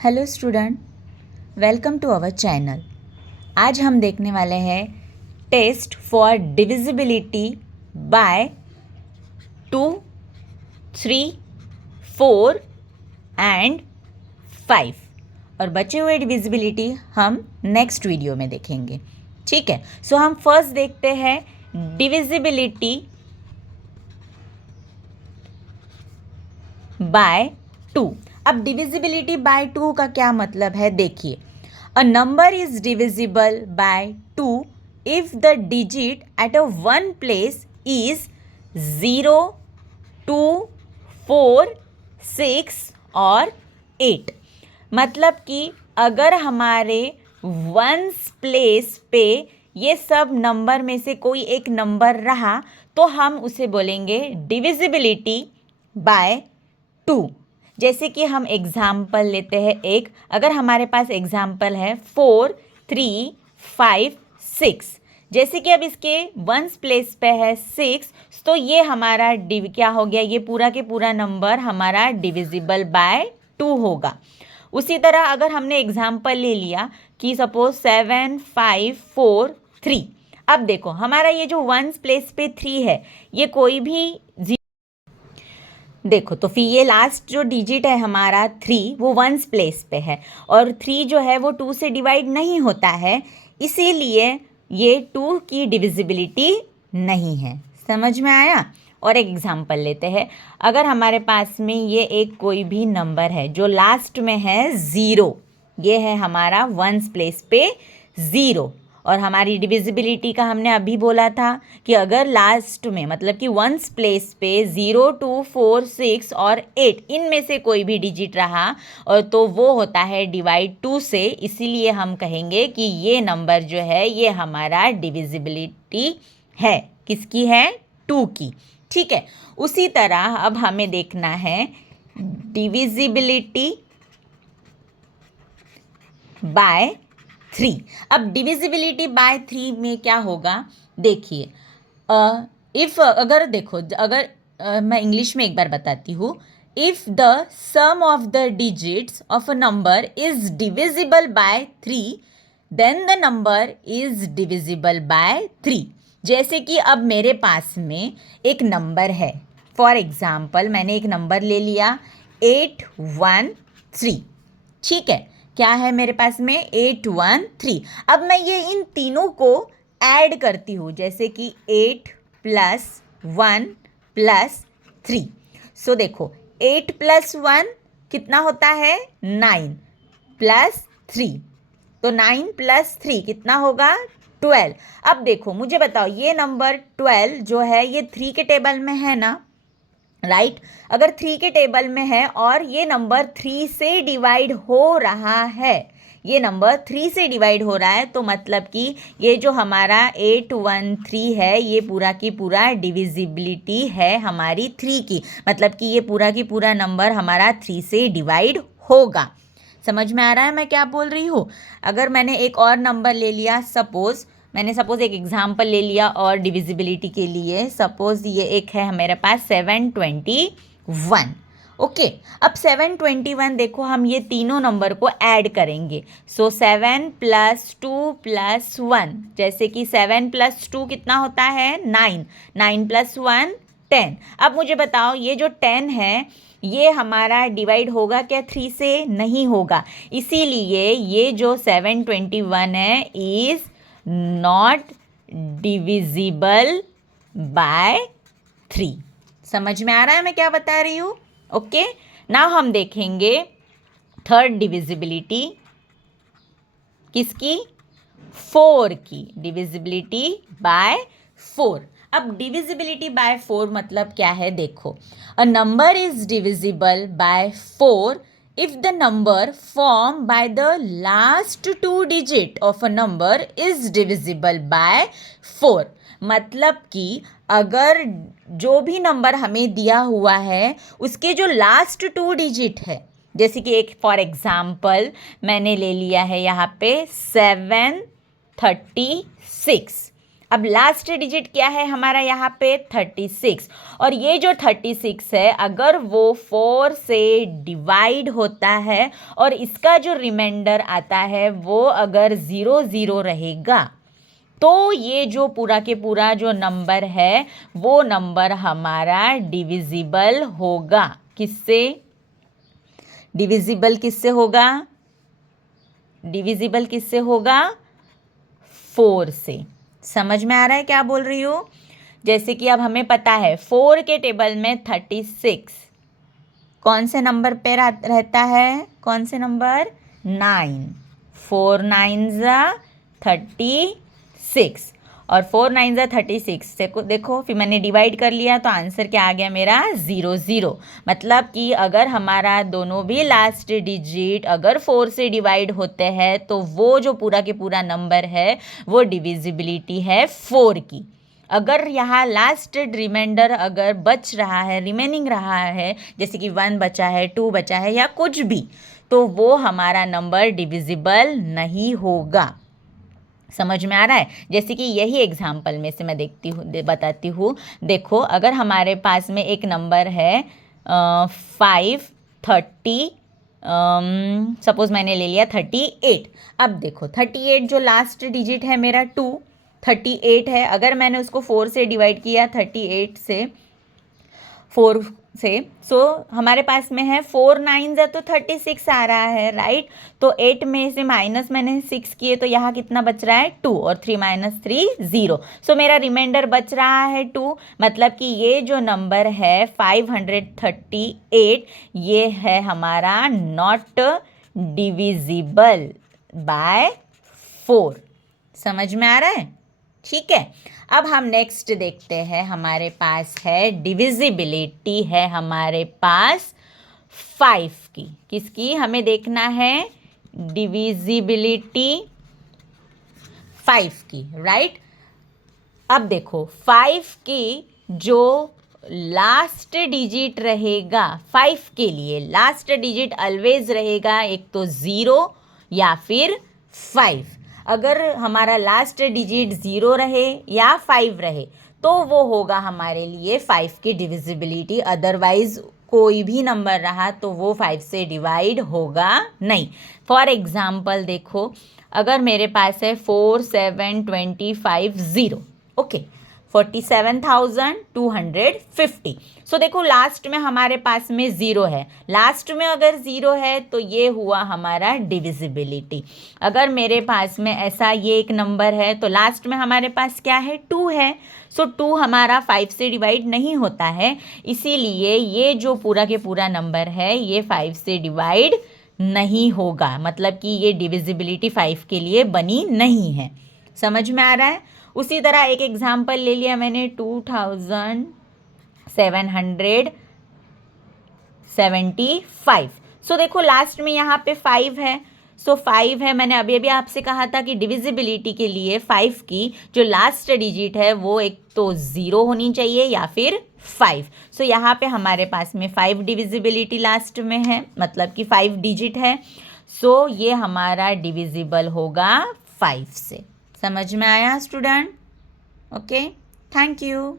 Hello student, welcome to our channel. आज हम देखने वाले हैं test for divisibility by 2, 3, 4 and 5 और बचे हुए डिविजिबिलिटी हम नेक्स्ट वीडियो में देखेंगे। ठीक है, सो हम फर्स्ट देखते हैं डिविजिबिलिटी बाय 2। अब डिविजिबिलिटी बाय 2 का क्या मतलब है, देखिए। अ number is divisible bye 2 if the digit at a one place is 0, 2, 4, 6 और 8। मतलब कि अगर हमारे वंस प्लेस पे ये सब नंबर में से कोई एक नंबर रहा तो हम उसे बोलेंगे डिविजिबिलिटी बाय 2। जैसे कि हम एग्जाम्पल लेते हैं एक, अगर हमारे पास एग्जाम्पल है 4, 3, 5, 6। जैसे कि अब इसके वंस प्लेस पे है 6, तो ये हमारा क्या हो गया, ये पूरा के पूरा नंबर हमारा डिविजिबल बाय 2 होगा। उसी तरह अगर हमने एग्जाम्पल ले लिया कि सपोज 7, 5, 4, 3। अब देखो हमारा ये जो वंस प्लेस पे 3 है, ये कोई भी देखो तो फिर ये लास्ट जो डिजिट है हमारा 3 वो वंस प्लेस पे है और 3 जो है वो 2 से डिवाइड नहीं होता है, इसीलिए ये 2 की डिविजिबिलिटी नहीं है। समझ में आया? और एक एग्जांपल लेते हैं। अगर हमारे पास में ये एक कोई भी नंबर है जो लास्ट में है 0, ये है हमारा वंस प्लेस पे 0 और हमारी डिविजिबिलिटी का हमने अभी बोला था कि अगर लास्ट में मतलब कि वंस प्लेस पे 0, 2, 4, 6 और 8 इनमें से कोई भी डिजिट रहा और तो वो होता है डिवाइड 2 से, इसीलिए हम कहेंगे कि ये नंबर जो है ये हमारा डिविजिबिलिटी है। किसकी है? 2 की। ठीक है, उसी तरह अब हमें देखना है डिविजिबिलिटी बाय 3। अब डिविजिबिलिटी बाय 3 में क्या होगा, देखिए। इफ़ अगर देखो अगर मैं इंग्लिश में एक बार बताती हूँ। If the sum of the digits of a number is divisible by 3 then the number is divisible by 3। जैसे कि अब मेरे पास में एक नंबर है, फॉर एग्जाम्पल मैंने एक नंबर ले लिया 813। ठीक है, क्या है मेरे पास में 813। अब मैं ये इन तीनों को ऐड करती हूँ, जैसे कि 8 + 1 + 3। सो देखो 8 + 1 कितना होता है 9 + 3, तो 9 + 3 कितना होगा 12। अब देखो मुझे बताओ ये नंबर 12 जो है ये 3 के टेबल में है ना, राइट। अगर 3 के टेबल में है और ये नंबर 3 से डिवाइड हो रहा है, ये नंबर 3 से डिवाइड हो रहा है, तो मतलब कि ये जो हमारा 813 है ये पूरा की पूरा डिविजिबिलिटी है हमारी 3 की, मतलब कि ये पूरा की पूरा नंबर हमारा 3 से डिवाइड होगा। समझ में आ रहा है मैं क्या बोल रही हूँ? अगर मैंने एक और नंबर ले लिया, मैंने एक एग्जाम्पल ले लिया और डिविजिबिलिटी के लिए, सपोज ये एक है मेरे पास 721। ओके, अब 721 देखो हम ये तीनों नंबर को ऐड करेंगे। सो 7 + 2 + 1, जैसे कि 7 + 2 कितना होता है 9, 9 + 1 10। अब मुझे बताओ ये जो 10 है ये हमारा डिवाइड होगा क्या 3 से? नहीं होगा, इसीलिए ये जो 721 है इज नॉट डिविजिबल बाय 3। समझ में आ रहा है मैं क्या बता रही हूँ? ओके, नाउ हम देखेंगे थर्ड डिविजिबिलिटी किसकी? 4 की, डिविजिबिलिटी बाय 4। अब डिविजिबिलिटी बाय 4 मतलब क्या है, देखो। अ number is divisible bye 4 if the number formed by the last 2 digit of a number is divisible by 4। मतलब कि अगर जो भी नंबर हमें दिया हुआ है उसके जो लास्ट 2 डिजिट है, जैसे कि एक फॉर एग्जाम्पल मैंने ले लिया है यहाँ पे 736। अब लास्ट डिजिट क्या है हमारा यहाँ पे 36, और ये जो 36 है अगर वो 4 से डिवाइड होता है और इसका जो रिमाइंडर आता है वो अगर 0 रहेगा तो ये जो पूरा के पूरा जो नंबर है वो नंबर हमारा डिविजिबल होगा। किससे डिविजिबल? किससे होगा डिविजिबल? किससे होगा? 4 से। समझ में आ रहा है क्या बोल रही हूँ? जैसे कि अब हमें पता है 4 के टेबल में 36 कौन से नंबर पे रहता है? कौन से नंबर? 9। 4 9 36 और 4 9 36 देखो फिर मैंने डिवाइड कर लिया तो आंसर क्या आ गया मेरा? 0 मतलब कि अगर हमारा दोनों भी लास्ट डिजिट अगर 4 से डिवाइड होते हैं तो वो जो पूरा के पूरा नंबर है वो डिविजिबिलिटी है 4 की। अगर यहाँ लास्ट रिमाइंडर अगर बच रहा है, रिमेनिंग रहा है, जैसे कि 1 बचा है, 2 बचा है या कुछ भी, तो वो हमारा नंबर डिविजिबल नहीं होगा। समझ में आ रहा है? जैसे कि यही एग्जाम्पल में से मैं बताती हूँ। देखो अगर हमारे पास में एक नंबर है 530, सपोज मैंने ले लिया 38। अब देखो 38 जो लास्ट डिजिट है मेरा 38 है। अगर मैंने उसको 4 से डिवाइड किया 38 से 4 से, सो हमारे पास में है 4 9 तो 36 आ रहा है, राइट। तो 8 में से माइनस मैंने 6 किए तो यहाँ कितना बच रहा है? 2 और 3 - 3 0। सो मेरा रिमाइंडर बच रहा है 2। मतलब कि ये जो नंबर है 538 ये है हमारा नॉट डिविजिबल बाय 4। समझ में आ रहा है? ठीक है। अब हम नेक्स्ट देखते हैं। हमारे पास है डिविजिबिलिटी है हमारे पास 5 की। किसकी हमें देखना है? डिविजिबिलिटी 5 की, राइट। अब देखो 5 की जो लास्ट डिजिट रहेगा 5 के लिए लास्ट डिजिट ऑलवेज रहेगा एक तो 0 या फिर 5। अगर हमारा लास्ट डिजिट 0 रहे या 5 रहे तो वो होगा हमारे लिए 5 की डिविजिबिलिटी। अदरवाइज कोई भी नंबर रहा तो वो 5 से डिवाइड होगा नहीं। फॉर एग्जाम्पल देखो अगर मेरे पास है 47250, ओके, 47,250। सो देखो लास्ट में हमारे पास में 0 है। लास्ट में अगर 0 है तो ये हुआ हमारा डिविजिबिलिटी। अगर मेरे पास में ऐसा ये एक नंबर है तो लास्ट में हमारे पास क्या है? 2 है। सो 2 हमारा 5 से डिवाइड नहीं होता है, इसीलिए ये जो पूरा के पूरा नंबर है ये 5 से डिवाइड नहीं होगा। मतलब कि ये डिविजिबिलिटी 5 के लिए बनी नहीं है। समझ में आ रहा है? उसी तरह एक एग्जाम्पल ले लिया मैंने 2775। सो देखो लास्ट में यहाँ पे 5 है। सो 5 है। मैंने अभी आपसे कहा था कि डिविजिबिलिटी के लिए 5 की जो लास्ट डिजिट है वो एक तो 0 होनी चाहिए या फिर 5। सो यहाँ पे हमारे पास में 5 डिविजिबिलिटी लास्ट में है, मतलब कि 5 डिजिट है। सो ये हमारा डिविजिबल होगा 5 से। समझ में आया स्टूडेंट? Okay, thank you.